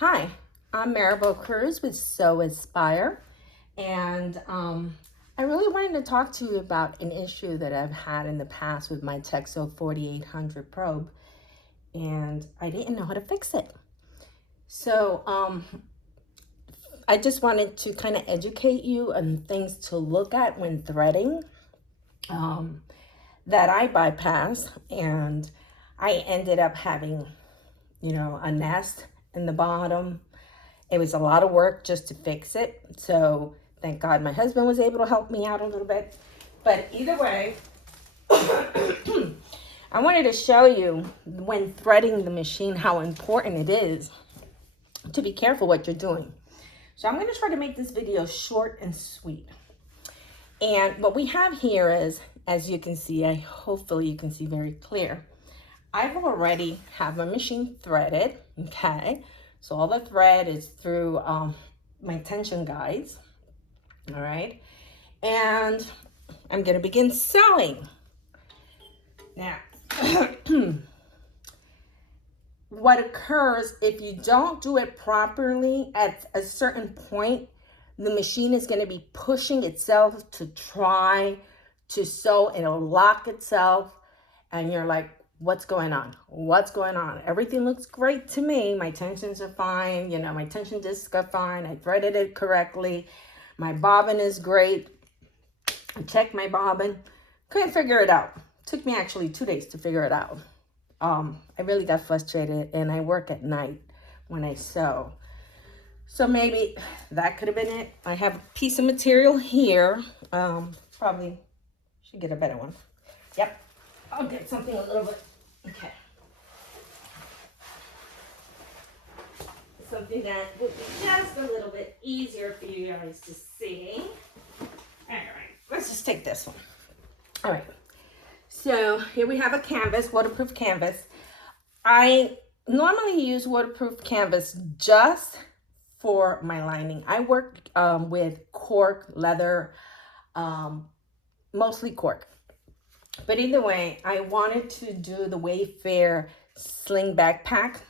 Hi, I'm Maribel Cruz with So Aspire, and I really wanted to talk to you about an issue that I've had in the past with my Techsew 4800 probe, and I didn't know how to fix it. So I just wanted to kind of educate you on things to look at when threading that I bypassed, and I ended up having, a nest in the bottom. It was a lot of work just to fix it. So thank God my husband was able to help me out a little bit. But either way, I wanted to show you when threading the machine how important it is to be careful what you're doing. So I'm going to try to make this video short and sweet. And what we have here is, as you can see, hopefully you can see very clear, I've already have my machine threaded, okay? So all the thread is through my tension guides, all right? And I'm gonna begin sewing. Now, what occurs if you don't do it properly at a certain point, the machine is gonna be pushing itself to try to sew, and it'll lock itself, and you're like, what's going on? What's going on? Everything looks great to me. My tensions are fine. My tension discs are fine. I threaded it correctly. My bobbin is great. I checked my bobbin. Couldn't figure it out. Took me actually 2 days to figure it out. I really got frustrated, and I work at night when I sew. So maybe that could have been it. I have a piece of material here. Probably should get a better one. Yep. I'll get something a little bit, okay. Something that would be just a little bit easier for you guys to see. All right, let's just take this one. All right, so here we have a canvas, waterproof canvas. I normally use waterproof canvas just for my lining. I work with cork, leather, mostly cork. But either way, I wanted to do the Wayfair sling backpack.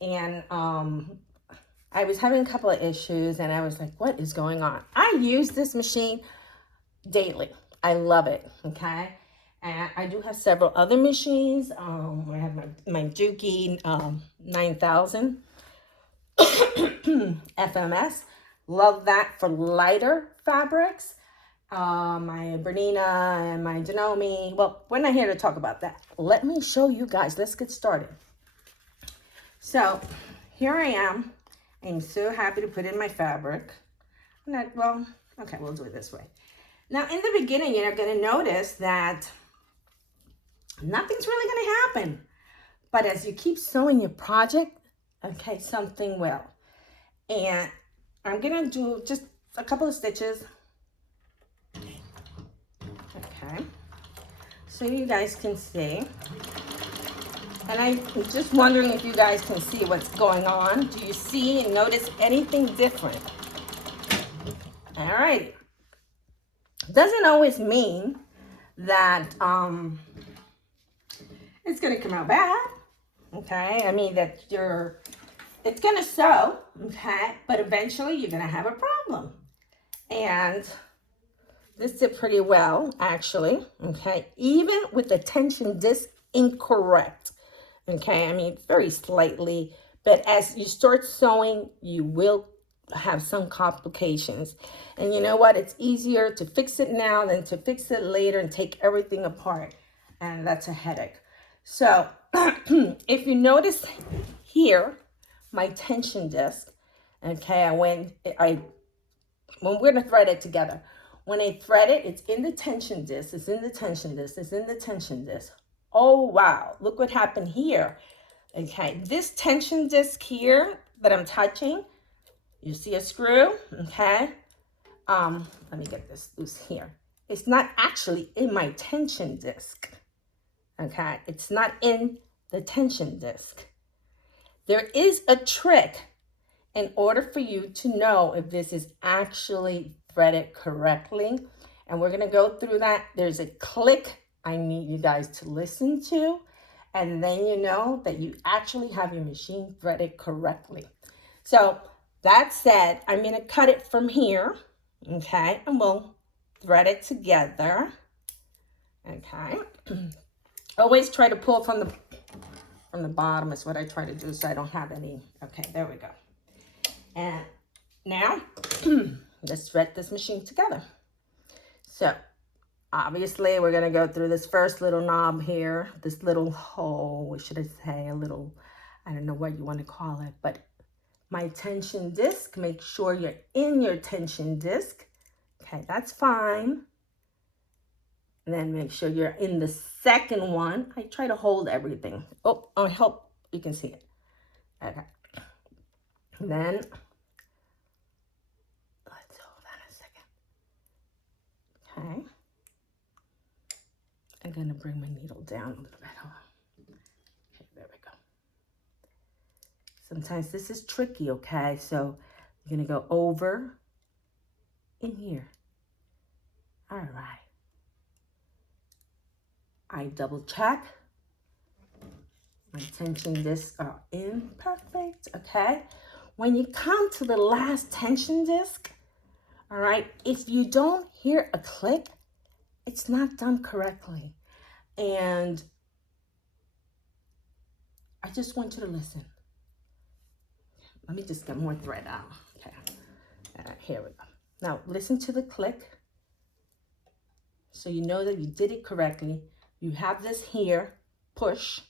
And I was having a couple of issues, and I was like, what is going on? I use this machine daily. I love it, okay? And I do have several other machines. I have my Juki 9000 FMS. Love that for lighter fabrics. My Bernina and my Janome. Well, we're not here to talk about that. Let me show you guys. Let's get started. So here I am. I'm so happy to put in my fabric. Okay, we'll do it this way. Now, in the beginning, you're going to notice that nothing's really going to happen. But as you keep sewing your project, okay, something will. And I'm going to do just a couple of stitches. Okay, so you guys can see. And I'm just wondering if you guys can see what's going on. Do you see and notice anything different? All right. Doesn't always mean that it's going to come out bad. Okay, I mean that it's going to sew, okay, but eventually you're going to have a problem. And this did pretty well, actually, okay, even with the tension disc incorrect, okay, I mean, very slightly, but as you start sewing, you will have some complications. And you know what? It's easier to fix it now than to fix it later and take everything apart, and that's a headache. So if you notice here, my tension disc, okay, when we're going to thread it together, when I thread it, it's in the tension disc, it's in the tension disc, it's in the tension disc. Oh, wow. Look what happened here. Okay, this tension disc here that I'm touching, you see a screw, okay? Let me get this loose here. It's not actually in my tension disc, okay? It's not in the tension disc. There is a trick in order for you to know if this is actually threaded correctly, and we're going to go through that. There's a click I need you guys to listen to, And then you know that you actually have your machine threaded correctly. So that said, I'm going to cut it from here, okay, and we'll thread it together, okay. Always try to pull from the bottom is what I try to do, so I don't have any. Okay, there we go. And now let's thread this machine together. So obviously we're going to go through this first little knob here, this little hole, what should I say, a little, I don't know what you want to call it, but my tension disc, make sure you're in your tension disc. Okay, that's fine. And then make sure you're in the second one. I try to hold everything. Oh, I hope you can see it. Okay. And then, let's hold on a second. Okay. I'm going to bring my needle down a little bit. Okay, there we go. Sometimes this is tricky, okay? So you're going to go over in here. All right. I double check. My tension discs are in. Perfect, okay? When you come to the last tension disc, all right, if you don't hear a click, it's not done correctly. And I just want you to listen. Let me just get more thread out. Okay, here we go. Now listen to the click. So you know that you did it correctly. You have this here, push.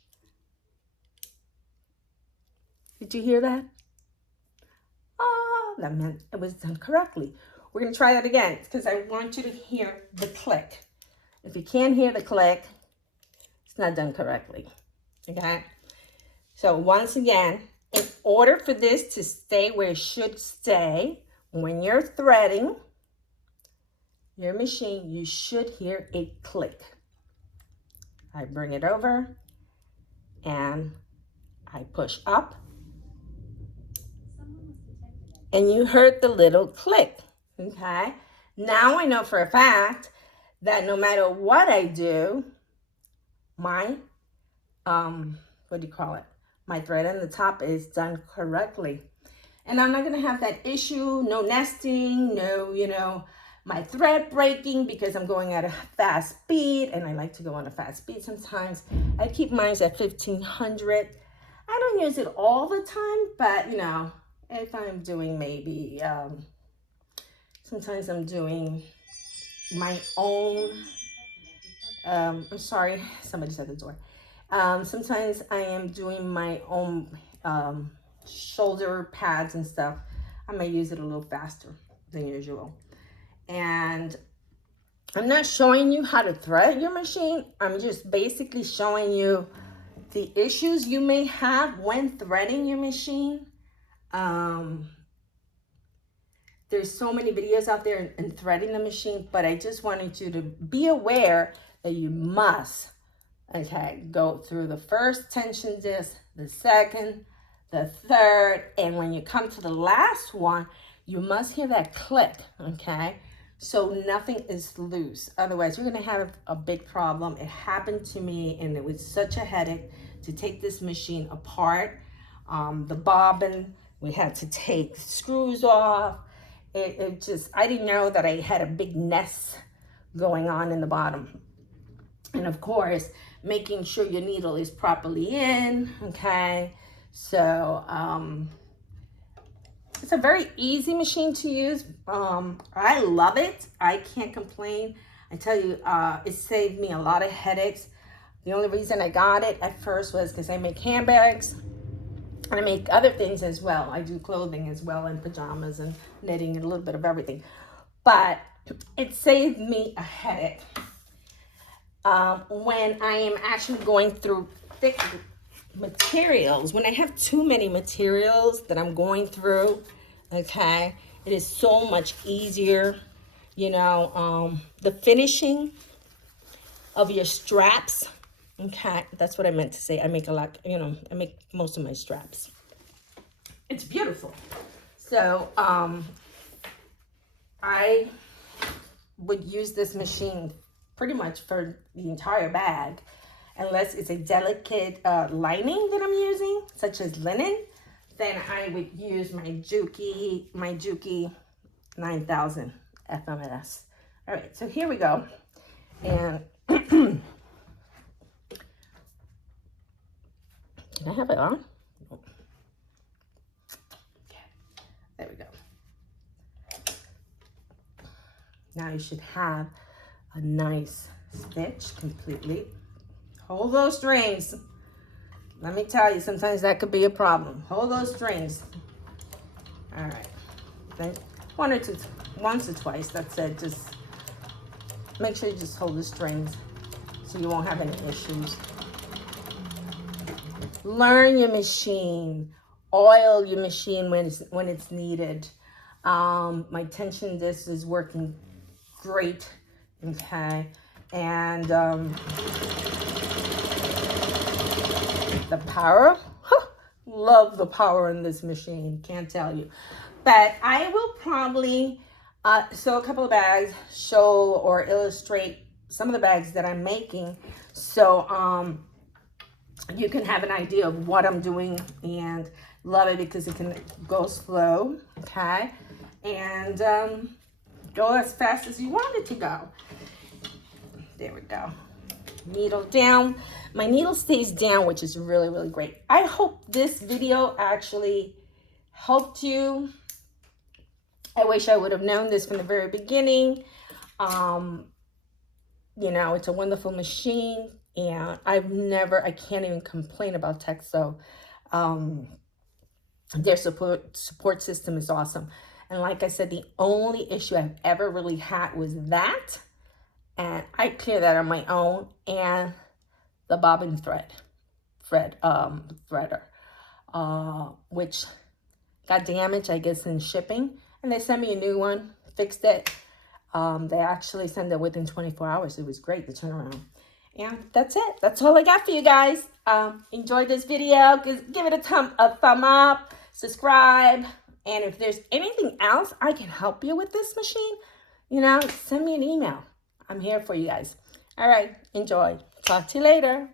Did you hear that? Ah, that meant it was done correctly. We're gonna try that again because I want you to hear the click. If you can't hear the click, it's not done correctly, okay? So once again, in order for this to stay where it should stay, when you're threading your machine, you should hear a click. I bring it over and I push up. And you heard the little click, okay? Now I know for a fact that no matter what I do, my, what do you call it? My thread in the top is done correctly. And I'm not gonna have that issue, no nesting, no, you know, my thread breaking because I'm going at a fast speed, and I like to go on a fast speed sometimes. I keep mine at 1500. I don't use it all the time, but you know, if I'm doing maybe, sometimes I'm doing my own, I'm sorry, somebody's at the door. Sometimes I am doing my own shoulder pads and stuff. I may use it a little faster than usual. And I'm not showing you how to thread your machine. I'm just basically showing you the issues you may have when threading your machine. There's so many videos out there in threading the machine, but I just wanted you to be aware that you must, okay, go through the first tension disc, the second, the third, and when you come to the last one, you must hear that click, okay? So nothing is loose. Otherwise, you're gonna have a big problem. It happened to me, and it was such a headache to take this machine apart. The bobbin, we had to take screws off. It just, I didn't know that I had a big nest going on in the bottom. And of course, making sure your needle is properly in, okay? So, it's a very easy machine to use. I love it. I can't complain. I tell you, it saved me a lot of headaches. The only reason I got it at first was because I make handbags. And I make other things as well. I do clothing as well, and pajamas and knitting and a little bit of everything. But it saved me a headache. When I am actually going through thick materials, when I have too many materials that I'm going through, okay, it is so much easier, you know, the finishing of your straps. Okay, that's what I meant to say. I make a lot, you know, I make most of my straps. It's beautiful. So, I would use this machine pretty much for the entire bag. unless it's a delicate lining that I'm using, such as linen, then I would use my Juki 9000 FMS. All right, so here we go. And can I have it on? Okay, there we go. Now you should have a nice stitch completely. Hold those strings. Let me tell you, sometimes that could be a problem. Hold those strings. All right. Then once or twice, that's it. Just make sure you just hold the strings so you won't have any issues. Learn your machine. Oil your machine when it's needed. My tension disc is working great, okay? And the power, love the power in this machine, can't tell you. But I will probably sew a couple of bags, show or illustrate some of the bags that I'm making, so you can have an idea of what I'm doing, and love it because it can go slow, okay, and go as fast as you want it to go. There we go. Needle down. My needle stays down, which is really, really great. I hope this video actually helped you. I wish I would have known this from the very beginning. You know, it's a wonderful machine, and I can't even complain about Techsew. Their support system is awesome. And like I said, the only issue I've ever really had was that. And I clear that on my own, and the bobbin threader, which got damaged, I guess, in shipping. And they sent me a new one, fixed it. They actually sent it within 24 hours. It was great, the turnaround. And that's it. That's all I got for you guys. Enjoyed this video. Give it a thumb up, subscribe. And if there's anything else I can help you with this machine, you know, send me an email. I'm here for you guys. All right, enjoy. Talk to you later.